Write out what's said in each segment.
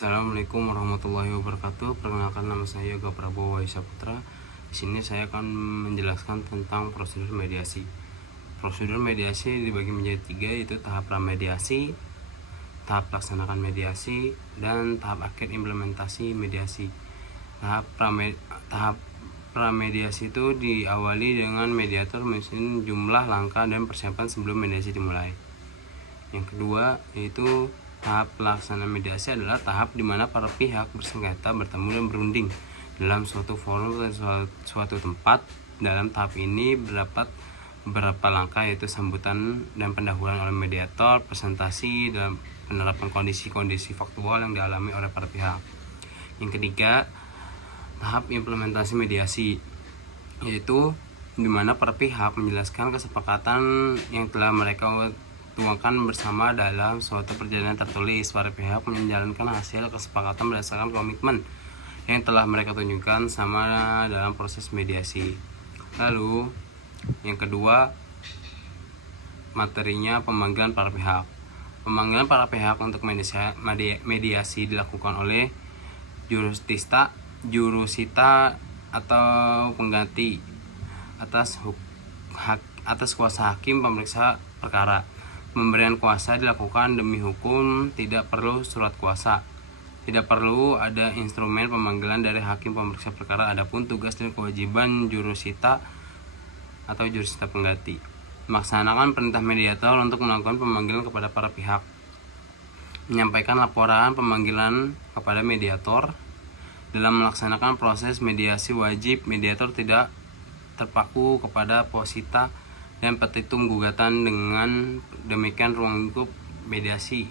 Assalamualaikum warahmatullahi wabarakatuh. Perkenalkan, nama saya Yoga Prabowo Saputra. Di sini saya akan menjelaskan tentang prosedur mediasi. Prosedur mediasi dibagi menjadi 3, yaitu tahap pramediasi, tahap laksanakan mediasi, dan tahap akhir implementasi mediasi. Tahap pramediasi itu diawali dengan mediator menyusun jumlah langkah dan persiapan sebelum mediasi dimulai. Yang kedua yaitu tahap pelaksanaan mediasi adalah tahap di mana para pihak bersengketa bertemu dan berunding dalam suatu forum dan suatu tempat. Dalam tahap ini berdapat beberapa langkah, yaitu sambutan dan pendahuluan oleh mediator, presentasi dalam penerapan kondisi-kondisi faktual yang dialami oleh para pihak. Yang ketiga, tahap implementasi mediasi, yaitu di mana para pihak menjelaskan kesepakatan yang telah mereka tuangkan bersama dalam suatu perjanjian tertulis. Para pihak menjalankan hasil kesepakatan berdasarkan komitmen yang telah mereka tunjukkan sama dalam proses mediasi. Lalu yang kedua, materinya pemanggilan para pihak. Pemanggilan para pihak untuk mediasi dilakukan oleh jurusita atau pengganti atas kuasa hakim pemeriksa perkara. Pemberian kuasa dilakukan demi hukum, tidak perlu surat kuasa. Tidak perlu ada instrumen pemanggilan dari hakim pemeriksa perkara. Adapun tugas dan kewajiban jurusita atau jurusita pengganti, melaksanakan perintah mediator untuk melakukan pemanggilan kepada para pihak, menyampaikan laporan pemanggilan kepada mediator. Dalam melaksanakan proses mediasi, wajib mediator tidak terpaku kepada posita dan petitum gugatan. Dengan demikian, ruang lingkup mediasi,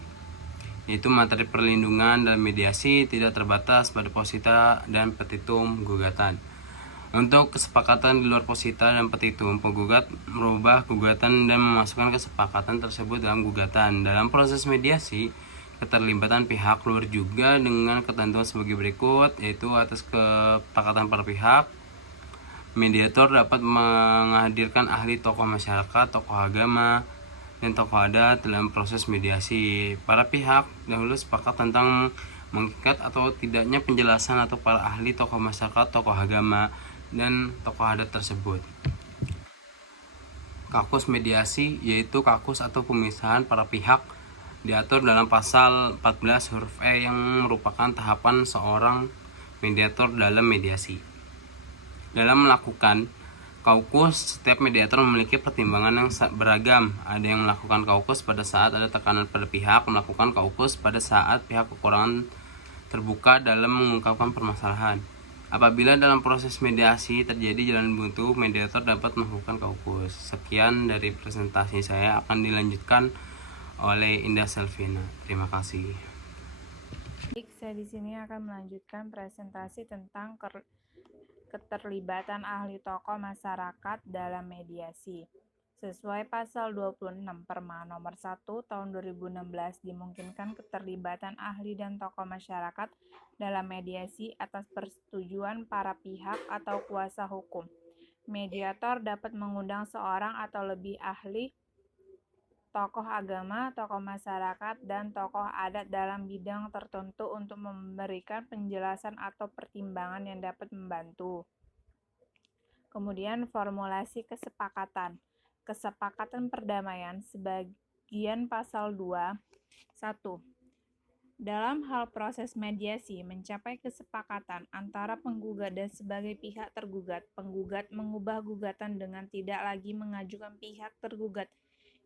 yaitu materi perlindungan dalam mediasi, tidak terbatas pada posita dan petitum gugatan. Untuk kesepakatan di luar posita dan petitum, penggugat merubah gugatan dan memasukkan kesepakatan tersebut dalam gugatan. Dalam proses mediasi, keterlibatan pihak luar juga dengan ketentuan sebagai berikut, yaitu atas kesepakatan para pihak, mediator dapat menghadirkan ahli tokoh masyarakat, tokoh agama, dan tokoh adat dalam proses mediasi. Para pihak dahulu sepakat tentang mengikat atau tidaknya penjelasan atau para ahli tokoh masyarakat, tokoh agama, dan tokoh adat tersebut. Kakus mediasi, yaitu kakus atau pemisahan para pihak, diatur dalam pasal 14 huruf E yang merupakan tahapan seorang mediator dalam mediasi. Dalam melakukan kaukus, setiap mediator memiliki pertimbangan yang beragam. Ada yang melakukan kaukus pada saat ada tekanan pada pihak, melakukan kaukus pada saat pihak kekurangan terbuka dalam mengungkapkan permasalahan. Apabila dalam proses mediasi terjadi jalan buntu, mediator dapat melakukan kaukus. Sekian dari presentasi saya, akan dilanjutkan oleh Indah Selvina. Terima kasih. Baik, saya di sini akan melanjutkan presentasi tentang keterlibatan ahli tokoh masyarakat dalam mediasi. Sesuai pasal 26 Perma nomor 1 tahun 2016, dimungkinkan keterlibatan ahli dan tokoh masyarakat dalam mediasi atas persetujuan para pihak atau kuasa hukum. Mediator dapat mengundang seorang atau lebih ahli, tokoh agama, tokoh masyarakat, dan tokoh adat dalam bidang tertentu untuk memberikan penjelasan atau pertimbangan yang dapat membantu. Kemudian formulasi kesepakatan. Kesepakatan perdamaian sebagian pasal 2. 1. Dalam hal proses mediasi, mencapai kesepakatan antara penggugat dan sebagai pihak tergugat, penggugat mengubah gugatan dengan tidak lagi mengajukan pihak tergugat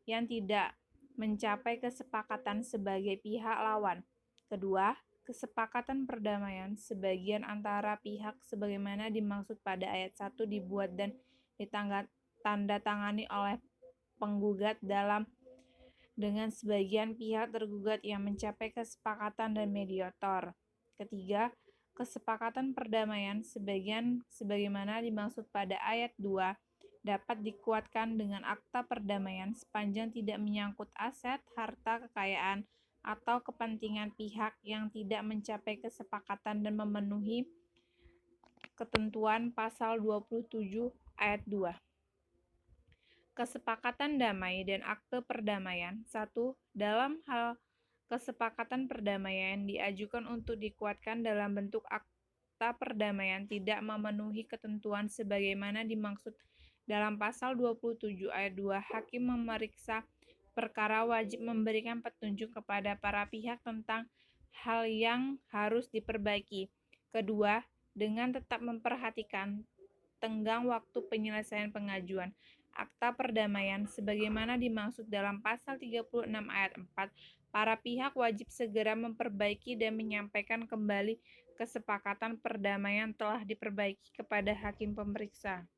yang tidak mencapai kesepakatan sebagai pihak lawan. Kedua, kesepakatan perdamaian sebagian antara pihak sebagaimana dimaksud pada ayat 1 dibuat dan ditandatangani oleh penggugat dengan sebagian pihak tergugat yang mencapai kesepakatan dan mediator. Ketiga, kesepakatan perdamaian sebagaimana dimaksud pada ayat 2 dapat dikuatkan dengan akta perdamaian sepanjang tidak menyangkut aset, harta, kekayaan, atau kepentingan pihak yang tidak mencapai kesepakatan dan memenuhi ketentuan pasal 27 ayat 2. Kesepakatan damai dan akte perdamaian. 1. Dalam hal kesepakatan perdamaian diajukan untuk dikuatkan dalam bentuk akta perdamaian tidak memenuhi ketentuan sebagaimana dimaksud dalam pasal 27 ayat 2, hakim memeriksa perkara wajib memberikan petunjuk kepada para pihak tentang hal yang harus diperbaiki. Kedua, dengan tetap memperhatikan tenggang waktu penyelesaian pengajuan akta perdamaian sebagaimana dimaksud dalam pasal 36 ayat 4, para pihak wajib segera memperbaiki dan menyampaikan kembali kesepakatan perdamaian telah diperbaiki kepada hakim pemeriksa.